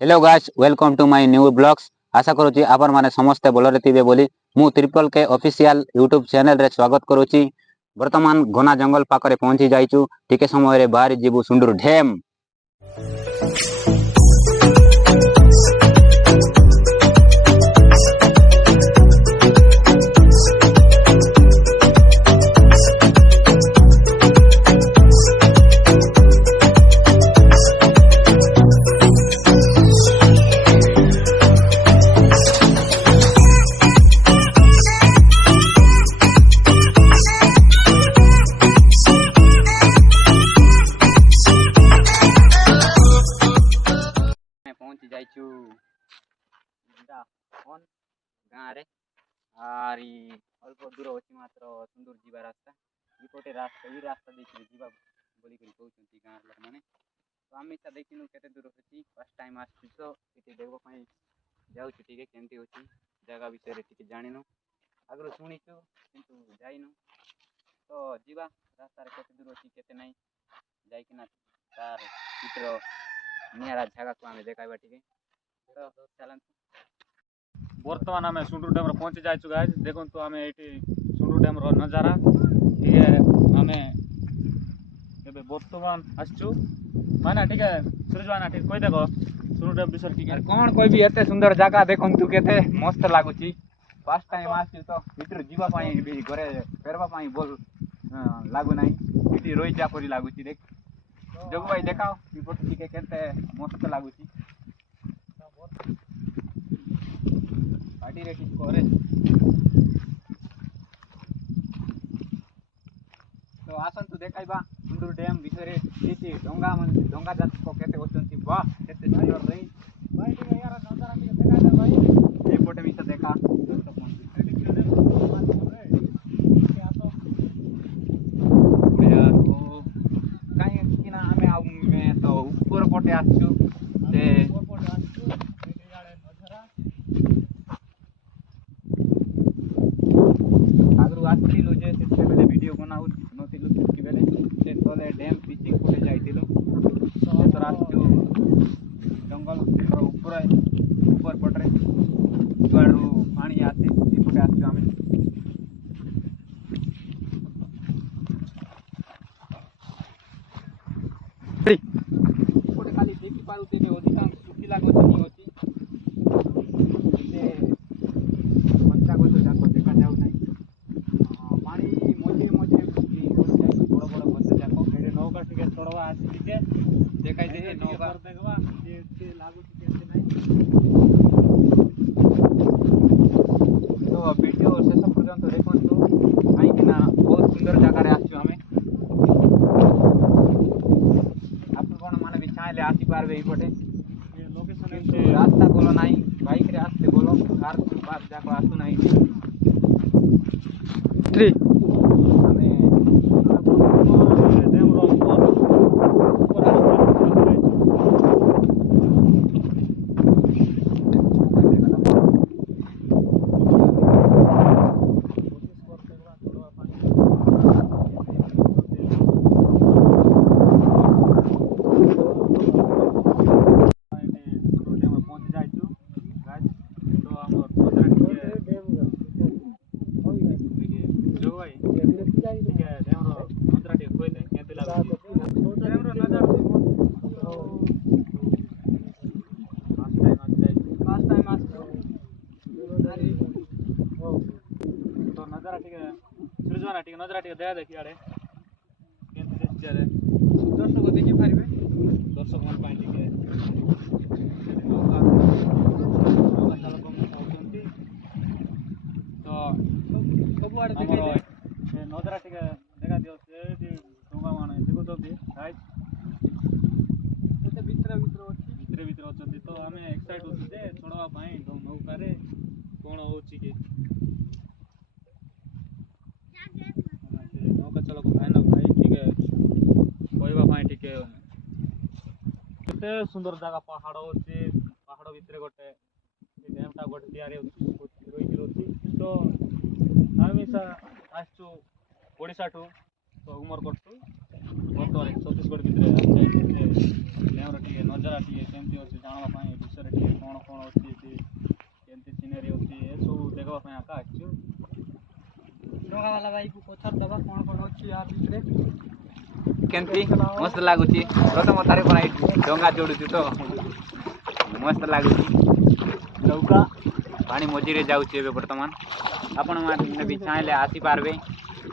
Hello guys, welcome to my new blogs. आशा करूची आपण माने समस्त भलरे थिबे बोली मु ट्रिपल के ऑफिशियल यूट्यूब चैनल रे स्वागत करूची। वर्तमान घना जंगल पाखरे पहुंची जाइचु। टिके समय रे बाहरी जीवु सुंदर डैम। पहुंची जाइचु गाँव रे आरी अल्प दूर अच्छी मात्र सुंदर जीवा रास्ता इपटे रास्ता ये रास्ता देखिए जीवा बोली कर कहउछंती गाँव लोक माने। तो आम इच्छा देखिनु केते दूर होची फर्स्ट टाइम आछि तो इते देखबो पई जाउछु टिके केमती होची जगह विषय रे टिके जानिनु आगरो सुनिछु किंतु जाइनु। तो जीवा रास्ता रे केते दूर होची केते नाही जाइकिना तार चित्र नियारा जगह को आमे देखाइबा टिके। तो चलन बर्तमान आम सुंडूर डैम पहुंची जाइछु गाइस। देखो तो आम ये सुंडूर डैम नजारा ठीक है आम बर्तमान आसचु माना ठीक है सूरज माना ठीक कही देख सुंडूर डैम विषय ठीक है कौन कहबी एते सुंदर जगह देखंतु केते मस्त लागुची। फर्स्ट टाइम आछि तो भीतर जीवा पई भी घरे फेरबा पई बोल लागु नाही इटी रोई जा परी लागुची। देख जगु भाई देखाओ इपट टिके केते मस्त लागुची। गाड़ी रे ठीक करे तो आसंतु देखाइबा सुंदर डैम विषय रे किछि डोंगा जात को केते ओचंती वाह केते सुंदर रही भाई टिके यार नजारा टिके देखा दे भाई एपटे भी तो देखा ऊपर पटे आछु से आगरू आथिलु जे से बेले वीडियो बनाउ नथिलु कि बेले से तले डैम पिचिंग पटे जाइतिलु तो तो आछु जंगल ऊपर पटरे जुआडू पानी आसी पटे आछु आमे पटे खाली देखि पाउ तेने अधिकांश सुखिला गछ नि होची से पंचा गछ जाको देखा जाउ नाही पानी मझे मझे बड़ बड़ गछ जाको एडे नौका टिके चढ़वा आसी टिके देखाई दे नौका देखबा से लागु टिके नाही। तो वीडियो शेष पर्यंत देखंतु काई किना बहुत सुंदर जगह रे आछु हमें आपन कोन माने भी चाहले आसी पारबे इपटे लोकेशन रास्ता बोलो नाही बाइक रे आसते बोलो कार पास जाको आसु नाही ट्री हमें डैम रो नजारा ठीक है सृजना ठीक नजरा ठीक दया देखि आड़े केंति देखि आड़े दर्शक देखि पारिबे दर्शक मन पाई ठीक है नौका चालक मन होचंती तो सब आड़े देखि ए नजरा ठीक देखा दियो से डोंगा माने देखो तो गाइस एते भीतर होचंती तो हमें एक्साइट होची जे छोड़वा पाई नौका रे कोन होची के नौका चलक भाई ना भाई ठीक है कहवा पाई ठीक है केते सुंदर जगह पहाड़ होची पहाड़ भीतर गोटे डैम टा गोटे तयारी रोई की रोची। तो हमेशा आसचु ओडिसा ठू तो उमरकोट ठू बर्तमान छत्तीसगढ़ भीतर डैम रे ठीक नजारा ठीक केमती अच्छे जानवा ଦେବା ପାଇଁ ଆକା ଆସିଛୁ। ଡଙ୍ଗାବାଲା ଭାଇକୁ ପଚାରିଦେବା କ'ଣ କ'ଣ ଅଛି ୟା ଭିତରେ। କେମିତି ମସ୍ତ ଲାଗୁଛି ପ୍ରଥମ ଥର ପାଇଁ ଡଙ୍ଗା ଚଢ଼ୁଛୁ ତ ମସ୍ତ ଲାଗୁଛି। ନୌକା ପାଣି ମଝିରେ ଯାଉଛି ଏବେ ବର୍ତ୍ତମାନ। ଆପଣମାନେ ବି ଚାହିଁଲେ ଆସିପାରିବେ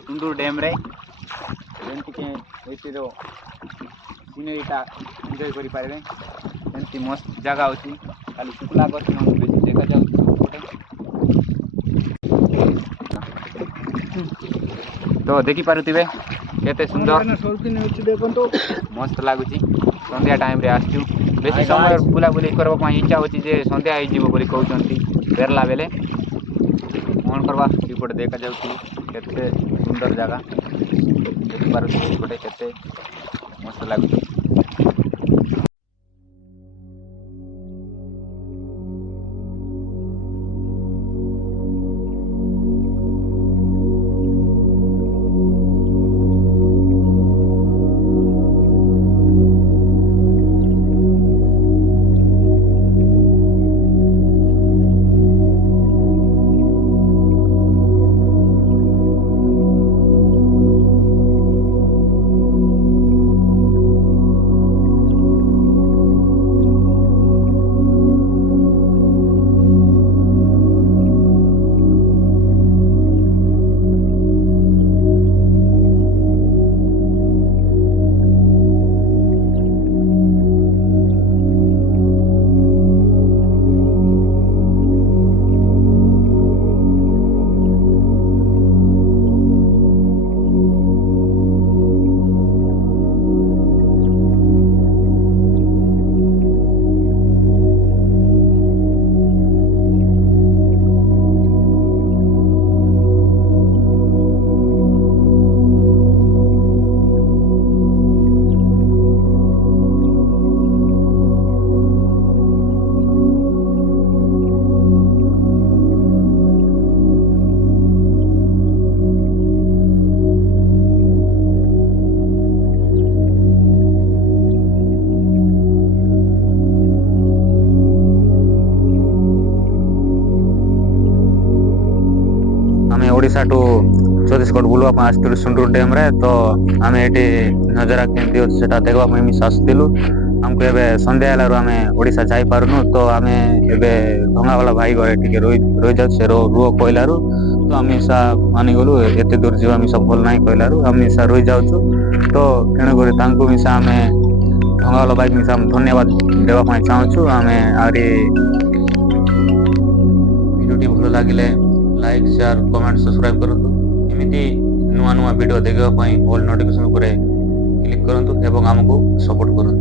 ସୁନ୍ଦର ଡ୍ୟାମ୍ରେ, ଯେମିତିକି ଏଇଠିର ସିନେରୀଟା ଏନ୍ଜୟ କରିପାରିବେ। ଏମିତି ମସ୍ତ ଜାଗା ଅଛି, ଖାଲି ଶୁଖିଲା ଗଛ ମାନେ ବେଶୀ ଦେଖାଯାଉଛି ସେପଟେ। ତ ଦେଖିପାରୁଥିବେ କେତେ ସୁନ୍ଦର ଦେଖନ୍ତୁ ମସ୍ତ ଲାଗୁଛି। ସନ୍ଧ୍ୟା ଟାଇମ୍ରେ ଆସିଛୁ, ବେଶୀ ସମୟ ବୁଲାବୁଲି କରିବା ପାଇଁ ଇଚ୍ଛା ହେଉଛି ଯେ ସନ୍ଧ୍ୟା ହେଇଯିବ ବୋଲି କହୁଛନ୍ତି ଫେରିଲା ବେଲେ। କ'ଣ କରିବା, ସେପଟେ ଦେଖାଯାଉଛି କେତେ ସୁନ୍ଦର ଜାଗା ଦେଖିପାରୁଥିବେ ସେପଟେ କେତେ ମସ୍ତ ଲାଗୁଛି। ଆମେ ଓଡ଼ିଶାଠୁ ଛତିଶଗଡ଼ ବୁଲିବା ପାଇଁ ଆସିଥିଲୁ ସୁନ୍ଦର ଡ୍ୟାମ୍ରେ। ତ ଆମେ ଏଠି ନଜାରା କେମିତି ଅଛି ସେଟା ଦେଖିବା ପାଇଁ ମିଶା ଆସିଥିଲୁ। ଆମକୁ ଏବେ ସନ୍ଧ୍ୟା ହେଲାରୁ ଆମେ ଓଡ଼ିଶା ଯାଇପାରୁନୁ, ତ ଆମେ ଏବେ ଡଙ୍ଗାବାଲା ଭାଇ ଘରେ ଟିକେ ରହିଯାଉଛୁ। ସେ ରୁହ କହିଲାରୁ ତ ଆମେ ମିଶା ମାନିଗଲୁ, ଏତେ ଦୂର ଯିବା ମିଶା ଭଲ ନାହିଁ କହିଲାରୁ ଆମେ ମିଶା ରହିଯାଉଛୁ। ତ ତେଣୁକରି ତାଙ୍କୁ ମିଶା ଆମେ ଡଙ୍ଗାବାଲା ଭାଇ ମିଶା ଧନ୍ୟବାଦ ଦେବା ପାଇଁ ଚାହୁଁଛୁ। ଆମେ ଆହୁରି ଭିଡ଼ିଓଟି ଭଲ ଲାଗିଲେ ଲାଇକ୍, ସେୟାର, କମେଣ୍ଟ, ସବସ୍କ୍ରାଇବ୍ କରନ୍ତୁ। ଏମିତି ନୂଆ ନୂଆ ଭିଡ଼ିଓ ଦେଖିବା ପାଇଁ ଅଲ୍ ନୋଟିଫିକେସନ୍ ଉପରେ କ୍ଲିକ୍ କରନ୍ତୁ ଏବଂ ଆମକୁ ସପୋର୍ଟ କରନ୍ତୁ।